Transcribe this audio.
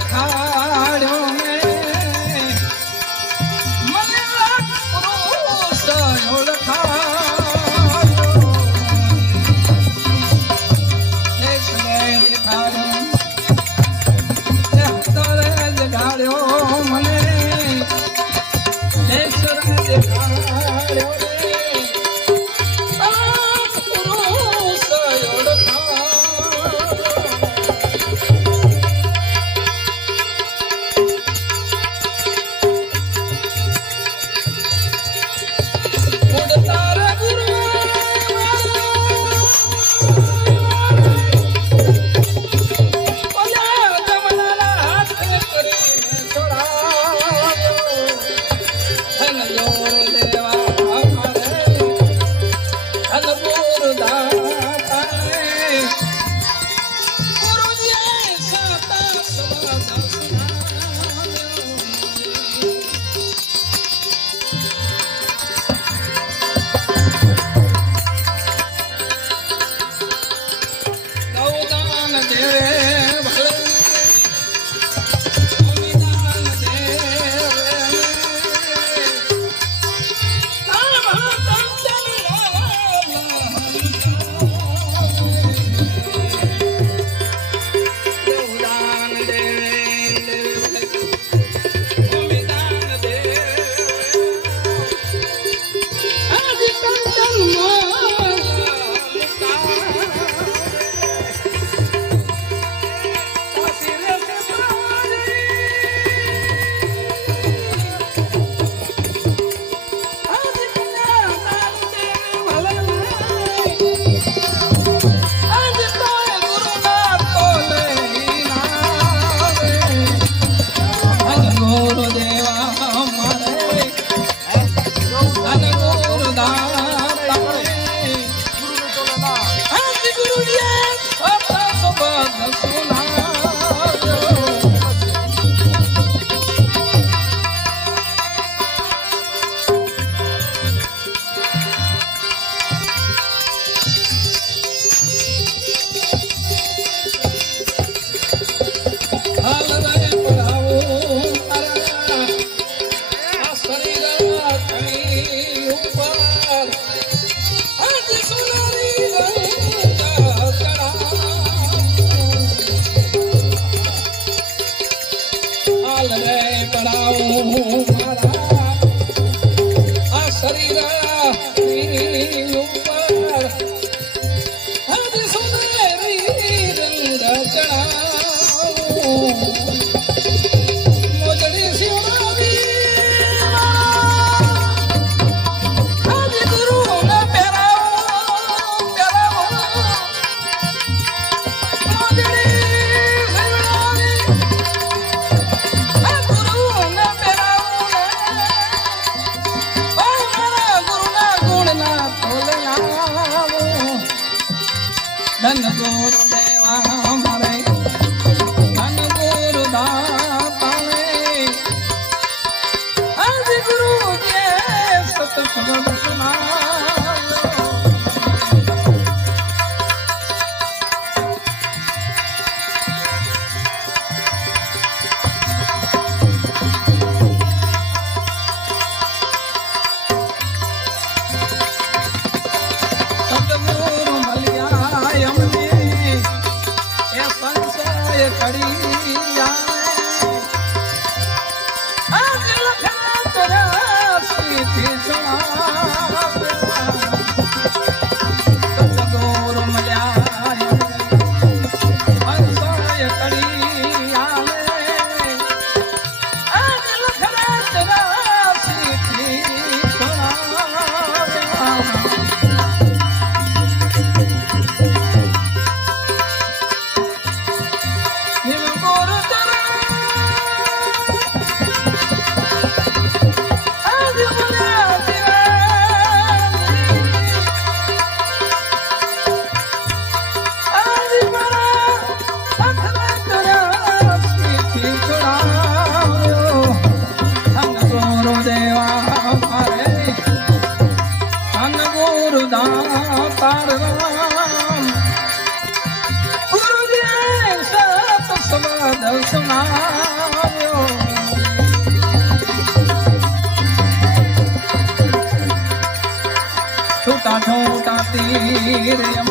દેખાડ્યો ને મને પુરુષ ઓળખાયો દેખાડ્યો. સંશય શું તાઠો તાતી